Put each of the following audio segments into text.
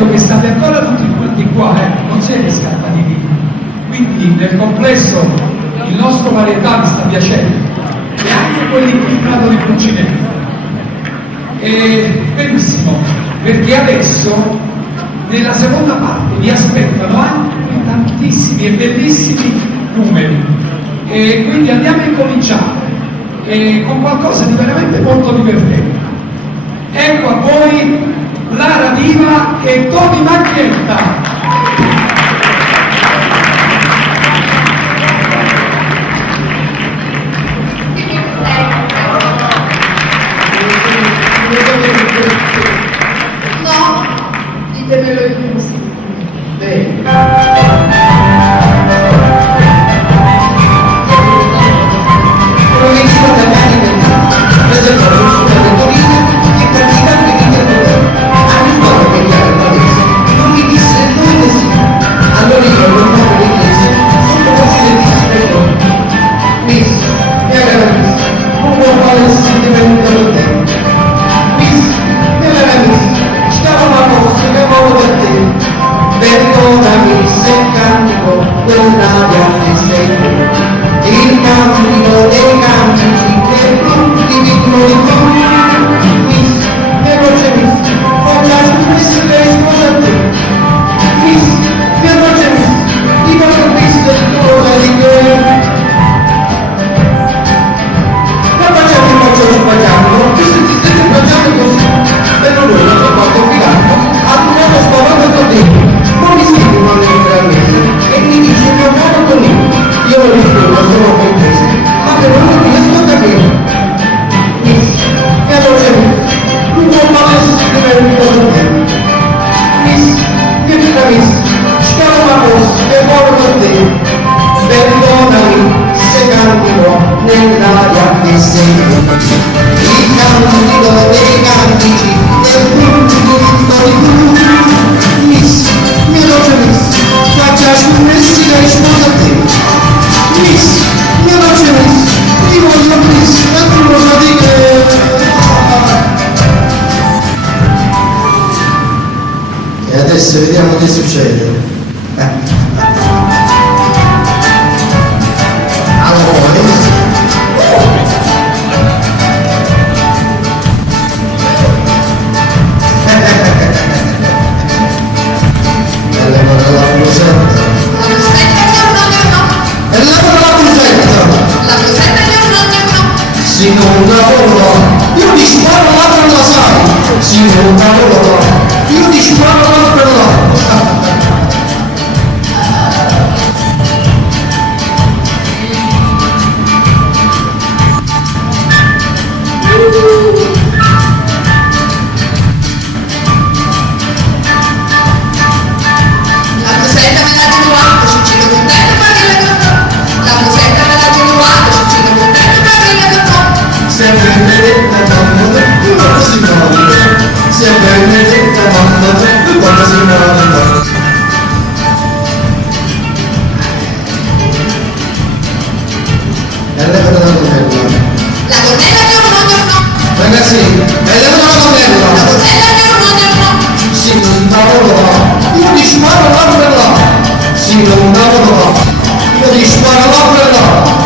vedo che state ancora tutti quanti qua, non siete scappati via. Quindi nel complesso il nostro varietà vi sta piacendo, e anche quelli qui in Prato di Fulcinello. E benissimo, perché adesso nella seconda parte vi aspettano anche tantissimi e bellissimi numeri, e quindi andiamo a incominciare con qualcosa di veramente molto divertente. Ecco a voi Lara Diva e Tony Macchietta. No, ditemelo il più possibile. Provincia da America, presentò un super Torino che praticamente interpretò. A risposta che gli altri paesi non mi disse dove sì. Allora io non ho le chiese, sotto voce le disse Miss, mi agradisco, non può fare il sentimento del tempo. Miss, mi agradisco, stavo una cosa che avevo per te. Perdonami se canto quell'aria che sei tu. Il cammino dei campi che tutti dicono di tu. Miss, mi voce Miss, ho già smesso che risposa a te. Miss, mi voce Miss, ti voglio visto di cosa di te. Ma facciamo il mocio sbagliato, tu se ti stai sbagliando così, per non lo so quanto filato, ad un modo spaventato a te. Non mi scrivi un anno di mese e mi dice che ho fatto con lui. Io non rispondo, sono contento, ma per non riesco a capire. Miss, che voce Miss, tu non parli scrivere un po' di tempo. Miss, che vita Miss, stavo una cosa che voglio per te. Perdonami se cantino nell'aria che sento. Il cantino dei cantici del punto di tu. Miss, mia voce Miss, faccia scomessi che rispondo a te. Miss, mia voce Miss, ti voglio Miss, e tu lo so di che. E adesso vediamo che succede. Si non lavoro, io ti sparo là per la sai. Si non lavoro, io ti sparo là per la. Ragazzi, è levato la tonnella! La tonnella si non lavoro, io ti sparo là per là! Si non lavoro, io ti sparo là per là!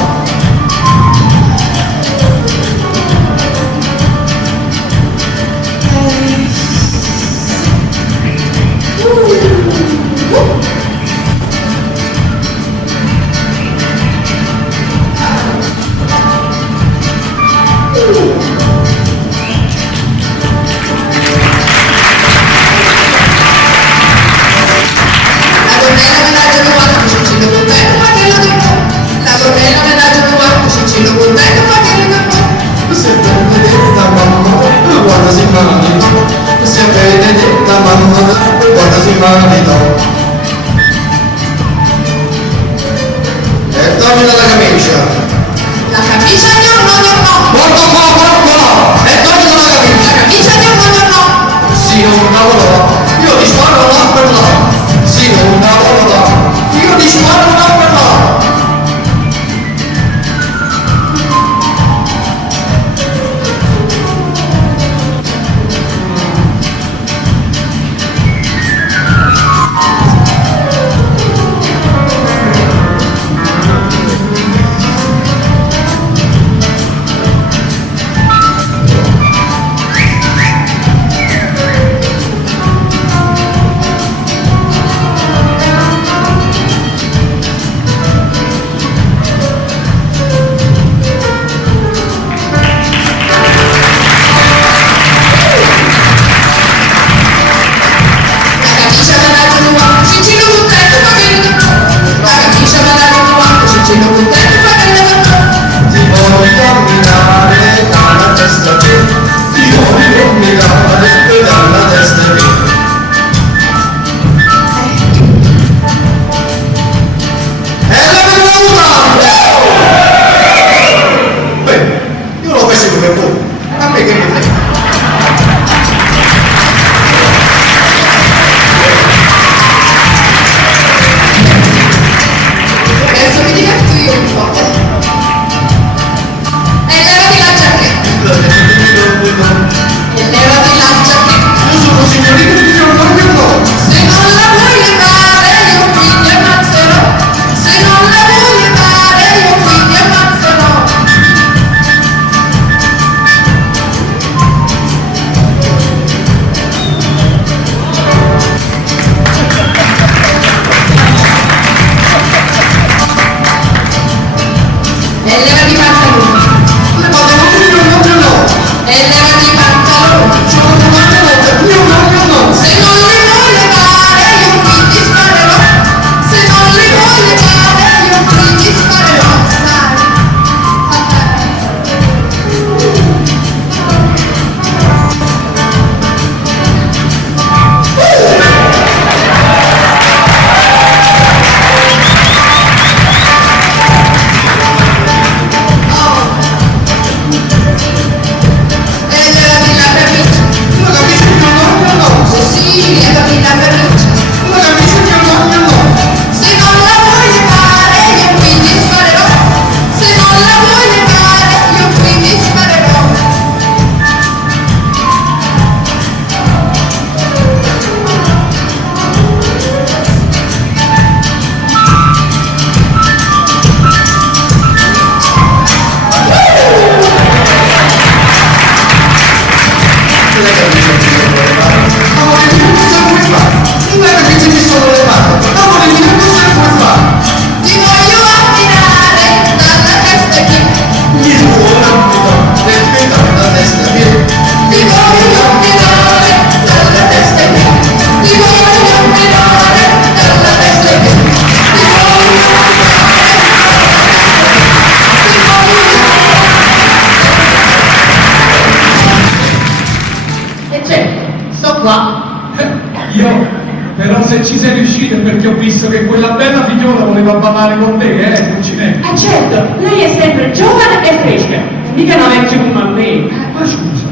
se ci sei riuscito è perché ho visto che quella bella figliola voleva ballare con te, Pulcinella. Certo, lei è sempre giovane e fresca, mica una vecchia come me. Ma scusa,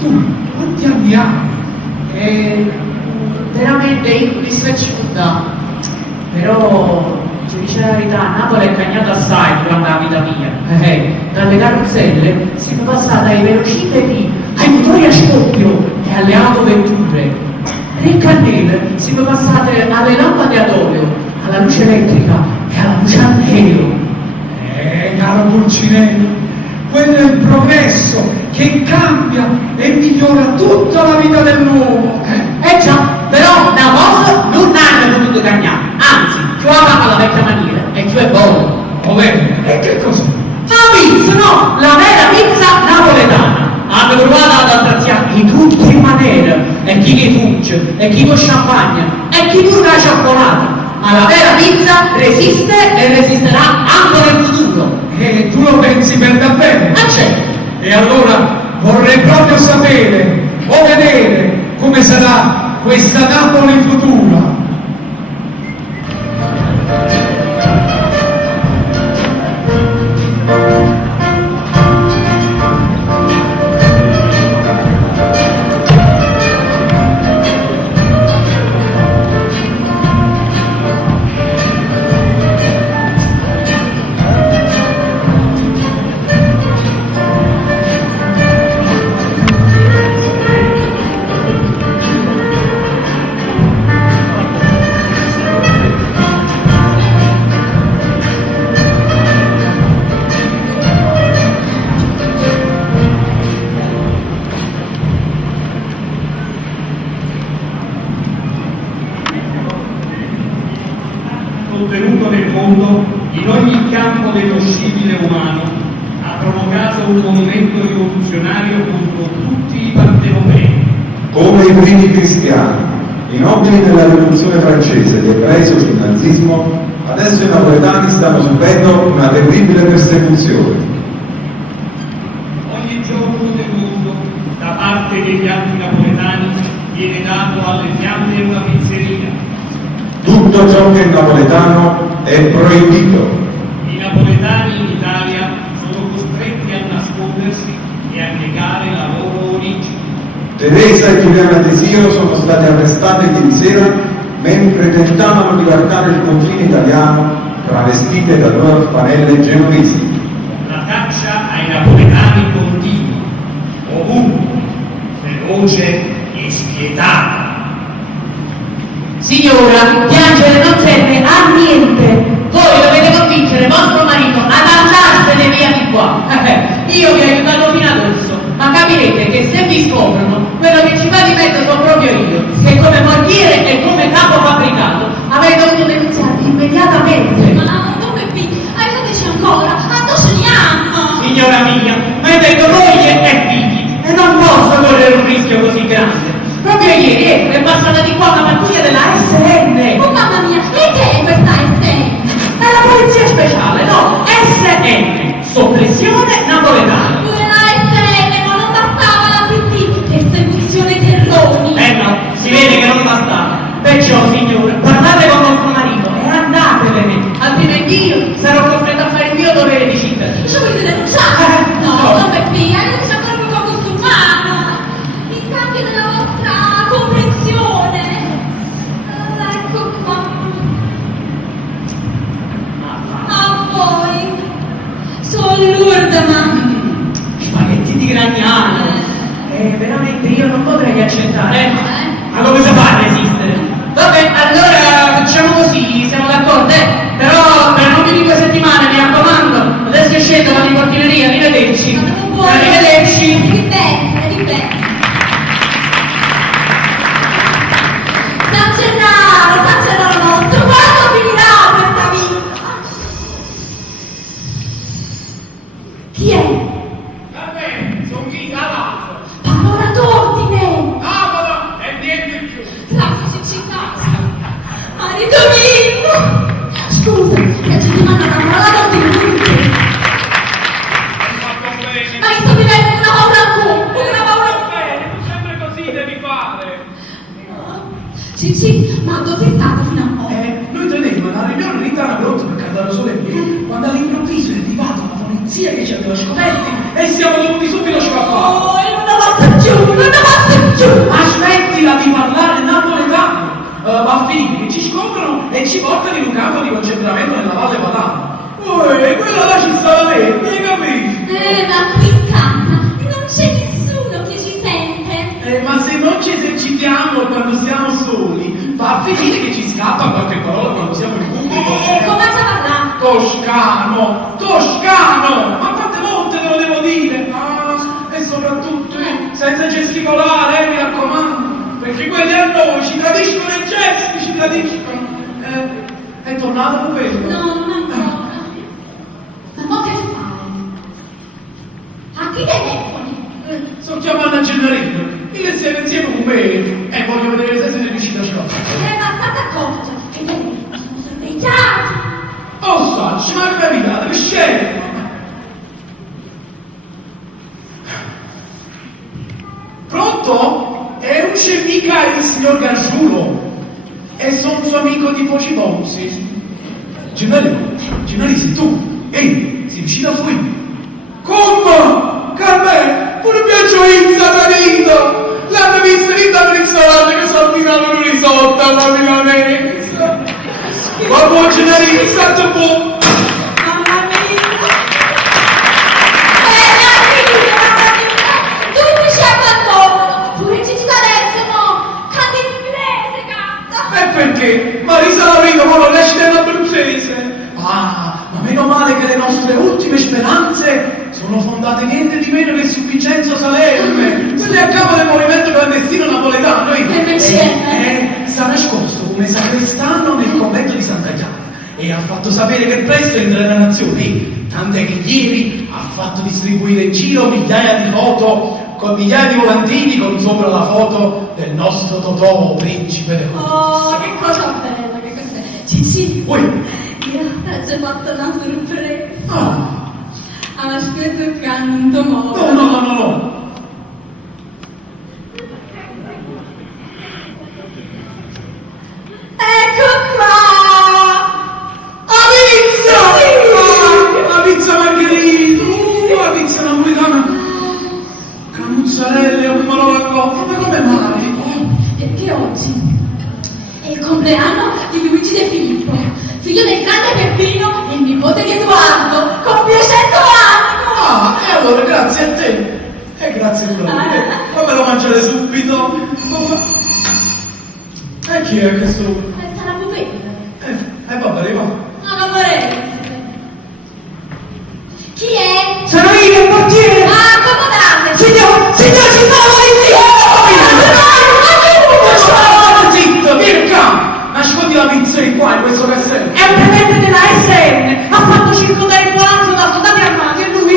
tu quanti anni hai? Veramente insoddisfaciuta, però ci dice la verità, Napoli è cagnato assai durante la vita mia. Dalle carrozzelle siamo passati ai velocipedi, ai motori a scoppio e alle autovetture. Nel cannelle siamo passati alle lampade ad olio, alla luce elettrica e alla luce a nero. Caro Pulcinella, quello è il progresso che cambia e migliora tutta la vita dell'uomo. Già, però da cosa non hanno potuto cambiare, anzi, più avanti alla vecchia maniera e più è buono. E che cosa? La pizza, no, la vera pizza napoletana. Hanno provato ad attraziare in tutte le maniere, e chi che fugge, e chi con champagne, e chi pure la cioccolata. Ma la vera pizza resiste e resisterà anche nel futuro. E tu lo pensi per davvero? Certo. E allora vorrei proprio sapere o vedere come sarà questa Napoli futura. Contenuto nel mondo, in ogni campo dello scibile umano, ha provocato un movimento rivoluzionario contro tutti i partenopei. Come i primi cristiani, i nobili della rivoluzione francese, gli ebrei sotto il nazismo, adesso i napoletani stanno subendo una terribile persecuzione. Ogni giorno del mondo, da parte degli antinapoletani, viene dato alle fiamme una pizzeria. Tutto ciò che è napoletano è proibito. I napoletani in Italia sono costretti a nascondersi e a negare la loro origine. Teresa e Giuliana Desio sono state arrestate ieri sera mentre tentavano di varcare il confine italiano travestite da due orfanelle genovesi. La caccia ai napoletani continua, ovunque, feroce e spietata. Signora, piangere non serve a niente. Voi dovete convincere vostro marito ad andarsene via di qua. Io vi ho aiutato fino adesso, ma capirete che se vi scoprono, quello che ci va di mezzo sono proprio io, che come mortiere e come capo fabbricato avrei dovuto denunciarvi immediatamente. Ma come qui? Aiutateci ancora, addociamo! Signora mia, ma hai detto moglie e figli, e non posso correre un rischio così grande. Proprio ieri è passata di qua una pattuglia della SN. Oh mamma mia, e che è questa SN? È la polizia speciale, no? SN, soppressione napoletana. Pure la SN, ma non bastava la PT, persecuzione terroni. No, si vede che non bastava. Perciò, signore, parlate con vostro marito e andatevene, altrimenti io sarò costretto a fare il mio dovere di cittadino. Ci volete denunciare? No. No, non per qui, aiutaci ancora un po' costumata. In cambio della vostra comprensione. Ecco qua. A voi. Sono Lourdes, ma... Spaghetti di Gragnano. Veramente io non potrei accettare. Ma come si fa a resistere? Vabbè, allora facciamo così, siamo d'accordo, Però per non più di 2 settimane, mi raccomando, adesso scendo, vado in portineria, arrivederci. Arrivederci. Ribelle. San Gennaro nostro, quando finirà questa vita? Chi è? Vabbè, sono chi l'altro. Parola d'ordine! Napoli e niente più. Classici città! sorelle, quando all'improvviso è arrivata la polizia che ci aveva scoperti e siamo dovuti subito scappare. Oh, e non la giù, non la giù! Aspettila di parlare napoletano! Va a finire che ci scoprono e ci portano in un campo di concentramento nella Valle Padana. Quella là ci stava bene, hai capito? Ma qui in casa non c'è nessuno che ci sente. Ma se non ci esercitiamo quando siamo soli, va a finire che ci scappa qualche parola quando siamo in pubblico. Comincia a parlare. Toscano! Toscano! Ma quante volte te lo devo dire? E soprattutto senza gesticolare, mi raccomando, perché quelli a noi ci tradiscono i gesti, ci tradiscono. È tornato quello? No, non ancora. Ma mo che fai? A chi telefoni? Sto chiamando a Gennarino, che siete insieme con me e voglio vedere se siete riusciti a scappare. Ma state accorto che i telefoni sono sorvegliati. Oh, sacci, ma capitate, che scemo! Pronto? Non c'è mica il signor Gargiulo, e sono un suo amico di Pocibonsi. Gennarino, sei tu? Ehi, sei uscito fuori? Come? Carmen, pure piace satanito! L'hanno visto lì dal ristorante che sono finito un risotto, fammi la messa! Ma buon Gennarino, state un po'! Mamma mia! Tutti ci abbandonano! Pure Gigi D'Alessio, canta in inglese, canta! E perché? Marisa Laurito, ma non riesce nell'abruzzese! Ah, ma meno male che le nostre ultime speranze sono fondate niente di meno che su Vincenzo Salerme, quelli a capo del movimento clandestino napoletano. Sta nascosto come sacrestano nel convento di Santa Chiara e ha fatto sapere che presto entrerà in azione, tant'è che ieri ha fatto distribuire in giro migliaia di foto con migliaia di volantini con sopra la foto del nostro Totò, principe del Oh, che cosa bella che questa è! Gigi, Ui. io ho già fatto una sorpresa! Ah, Aspetto canto mo. no. Ecco qua! La pizza margherita! La pizza napoletana! Mozzarella, un malore a coppa, ma come mai? Perché oggi è il compleanno di Luigi De Filippo, figlio del grande Peppino e nipote di Edoardo, compie 100 anni! E allora grazie a te! E grazie a te! Ma me lo mangiare subito! E chi è che sono? Questa è la pupetta. Vabbè, arriva! No, non vorrei! Chi è? Sono io il portiere! Accomodate! Signor, ci sono Zitto, vieni qua! Nascondi la pizza di qua in questo cassetto! È un presente della SN, ha fatto circondare il palazzo da soldati armati e lui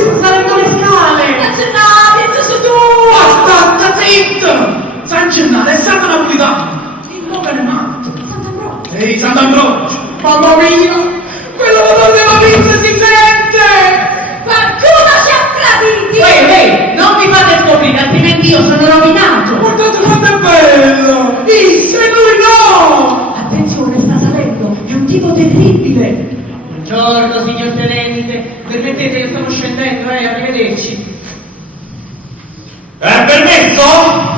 sta salendo le scale. Gennaro, su tu! Basta, zitto! San Gennaro è Santa Napolitano! Il nome è matto! Sant'Ambrogio! Ehi, Sant'Ambrogio! Mamma mia! Quella motor della pizza si sente! Qualcuno ci ha traditi! Ehi, non mi fate scoprire, altrimenti io sono rovinato. Guardate quanto è bello! Se lui no! Attenzione, sta salendo, è un tipo terribile. Buongiorno, signor tenente. Permettete che stavo scendendo, arrivederci. È permesso?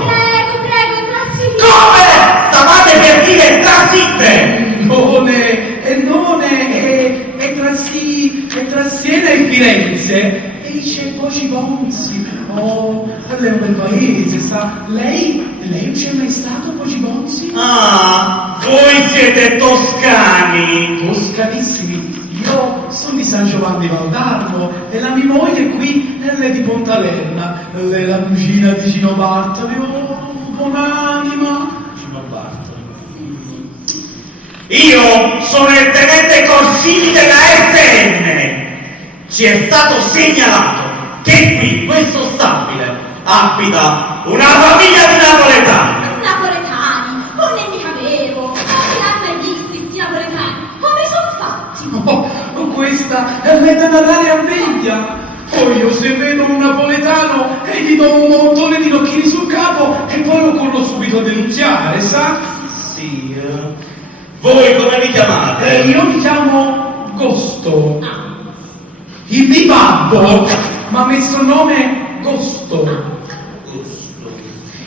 Prego, grazie mille! Come? Stavate per dire trassitte! È tra Siena e Firenze e c'è Pocibonsi. Oh, quello è un bel paese, sa? Lei non c'è mai stato a Pocibonsi? Ah, voi siete toscani! Toscanissimi. Io sono di San Giovanni Valdarno e la mia moglie è qui, lei è di Pontalerna, lei è la cugina di Gino Bartoli. Oh, buonanima! Gino Bartoli. Io sono il tenente Corsini della SN. Ci è stato segnalato che qui, in questo stabile, abita una famiglia di napoletani. Napoletani, non ne mica vero! Non li hanno mai visti sti napoletani! Come sono fatti? Questa è meta narrare a veglia. Poi io se vedo un napoletano e gli do un montone di nocchini sul capo e poi lo corro subito a denunziare, sa? Sì. Voi come vi chiamate? Io mi chiamo agosto. Il mio babbo mi ha messo il nome Gosto.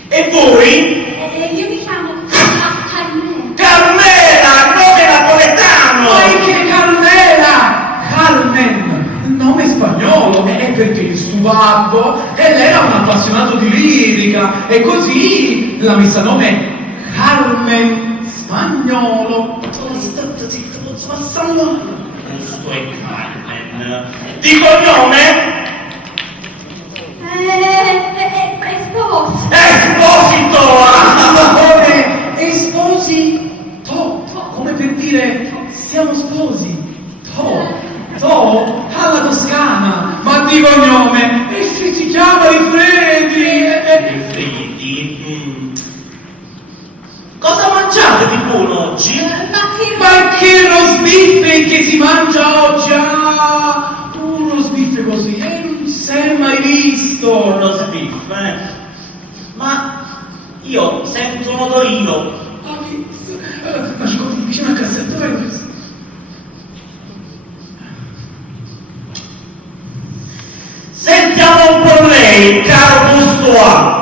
E voi? Io mi chiamo Carmela. Carmela, nome napoletano! Ma che Carmela! Carmen, il nome è spagnolo, è perché il suo babbo, e lei era un appassionato di lirica, e così l'ha messa nome Carmen Spagnolo. State zitto, posso passarlo? Giusto è Carmen. Di cognome? Esposto. Esposito! Come esposi, come per dire siamo sposi, alla toscana, ma di cognome, e si chiama Rifredi. Fritti. Cosa mangiate di buono oggi? Ma che rosbiffe che si mangia oggi? Ah, un rosbiffe così, non si è mai visto. Lo sbiff, Ma io sento un odorino. Ascolti, vicino al cassetto, vai. Sentiamo un po' lei, caro Bustois.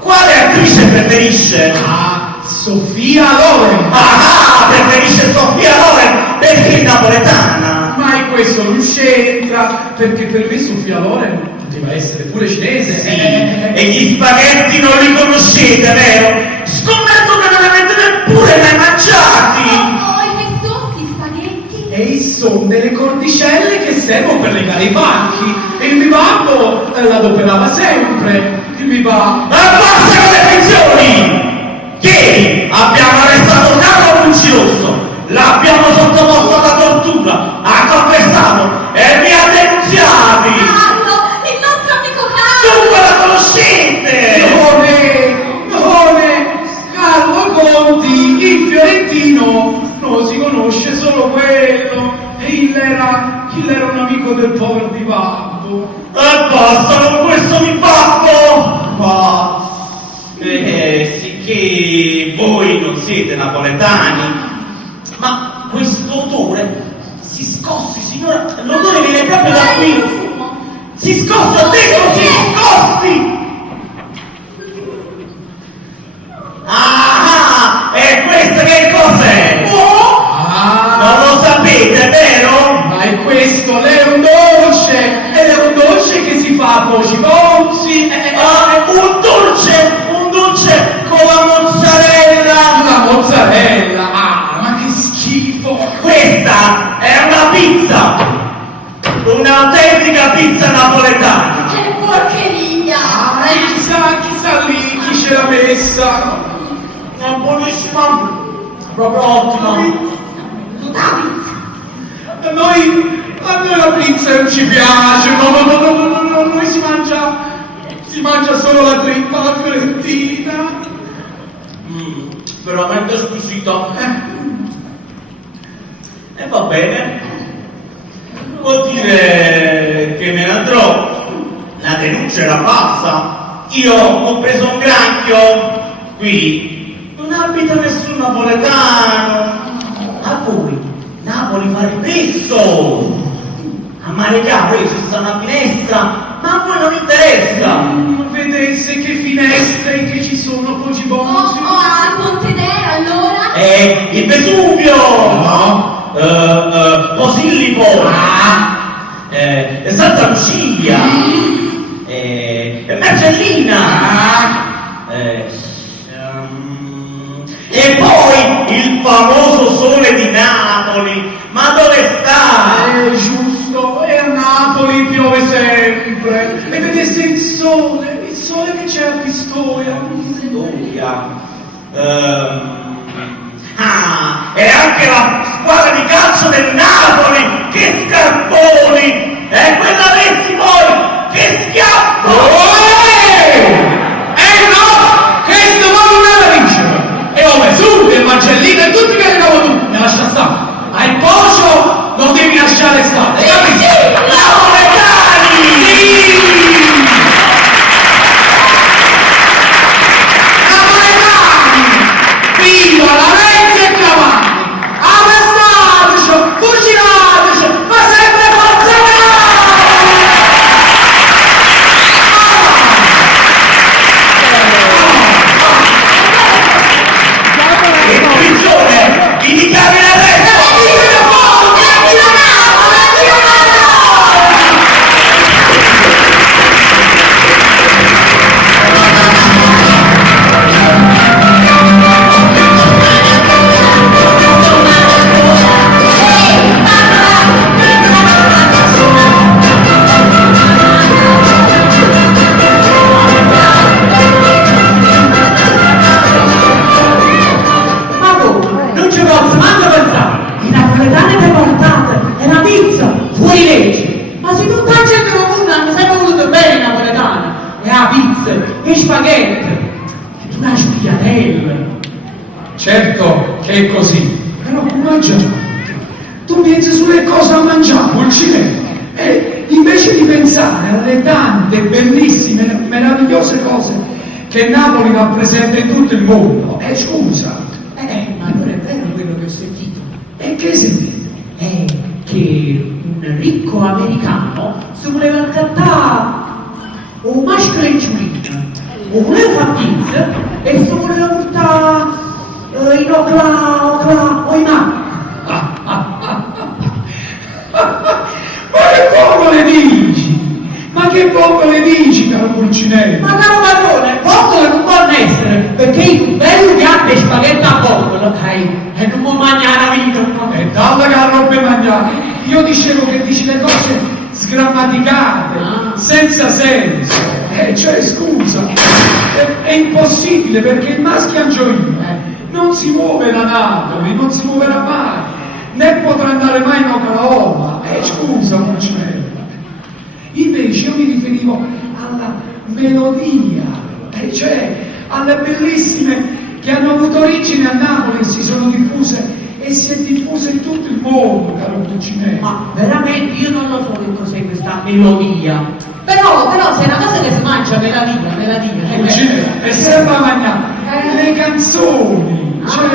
Quale attrice preferisce? Ah, Sofia Loren. Ah, preferisce Sofia Loren perché è napoletana. Ma questo non c'entra, perché per me Sofia Loren poteva essere pure cinese. Sì, e gli spaghetti non li conoscete, vero? Scommetto che non ne avete neppure mai mangiati. Che sono sti spaghetti? E sono delle cordicelle che servono per legare i pacchi. E il mio babbo l'adoperava sempre. Il mio babbo. Basta con le finzioni! Ieri abbiamo arrestato Carlo Puncirosso, l'abbiamo sottoposto alla tortura, ha confessato e mi ha denunziati! Carlo, il nostro amico Carlo! Dunque la conoscete! Carlo Conti, il fiorentino, non si conosce solo quello. E il era un amico del povero di babbo. E basta con questo mi babbo! Ma sicché voi non siete napoletani, ma questo odore si scossi, signora, l'odore viene proprio da qui. Si scossi, ho detto, si scossi! Ah, e questo che cos'è? Non lo sapete, vero? Ma è questo, lei è un dolce! Ed è un dolce che si fa a Poci Ponzi! Ah, un dolce con la mozzarella! La mozzarella! Ah, ma che schifo! Questa è una pizza! Un'autentica pizza napoletana! Che porcheria! Ah, chissà lì chi ce l'ha messa! È buonissima! Proprio ottima! A noi la pizza non ci piace, no, noi si mangia solo la trippa, la fiorentina. Veramente squisita. E va bene. Vuol dire che me ne andrò. La denuncia era falsa. Io ho preso un granchio. Qui non abita nessun napoletano. A voi Napoli fa ripesso. A Mare Chiaro ci sta una finestra, ma a voi non interessa. Vedesse che finestre che ci sono a Poci Ponzi. A Pontedera allora? Il Vesuvio! No. Posillipo! Santa Lucia! Marcellina! E poi il famoso sole di Napoli! Ma dove sta? È giusto, e a Napoli piove sempre. E vedesse il sole che c'è a Pistoia. E anche la squadra di calcio del Napoli! Che scarponi! E quella Messi poi! Che schiaffo! Questo poi non è da vincere! E ho Vesuvio, e Marcellina e tutti che arrivano tu! Ne lascia stare! Al Pocio non devi lasciare stare! Napoletani! Napoletani! Viva la Renzi e Cavani! Arrestateci! Fuggire tranne per qualitate, è una pizza, fuori legge. Ma se tutta la gente del mondo hanno sempre voluto bene i napoletani, e la pizza, e i spaghetti, e una spigliatella. Certo che è così, però come mangiamo? Tu pensi sulle cose a mangiare, Pulcinella, e invece di pensare alle tante bellissime, meravigliose cose che Napoli rappresenta in tutto il mondo, scusa. Ma non è vero quello che ho sentito. E che hai sentito? È che un ricco americano si voleva accattare un maschio in giurina, o voleva fare pizza e si voleva portare in Oklahoma, o in Ma che poco le dici? Ma che poco le dici, caro Pulcinella? Ma caro padrone, boccole non può essere, perché il bello piatto e spaghetti a boccolo, e non può mangiare la vita. E dalla che la roba mangiare. Io dicevo che dici le cose sgrammaticate, senza senso. Cioè, scusa, è impossibile perché il maschio angioino non si muove da Napoli, non si muoverà mai, né potrà andare mai in Oklahoma. Scusa, Pulcinella. Invece io mi riferivo alla melodia, cioè alle bellissime che hanno avuto origine a Napoli e si sono diffuse e si è diffusa in tutto il mondo, caro Pulcinella. Ma veramente io non lo so che cos'è questa melodia. Però se è una cosa che si mangia, melodia. Pulcinella, è sempre a mangiare le canzoni, cioè,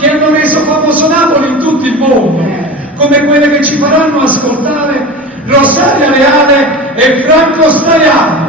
che hanno reso famoso Napoli in tutto il mondo, come quelle che ci faranno ascoltare Rosaria Leale e Franco Staiano.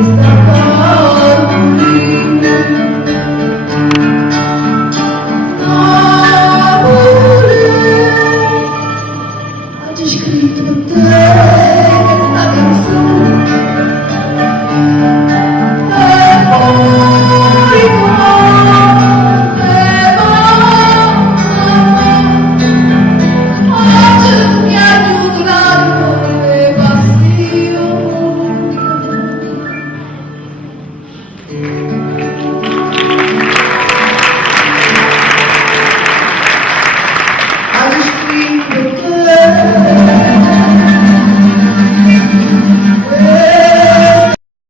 destra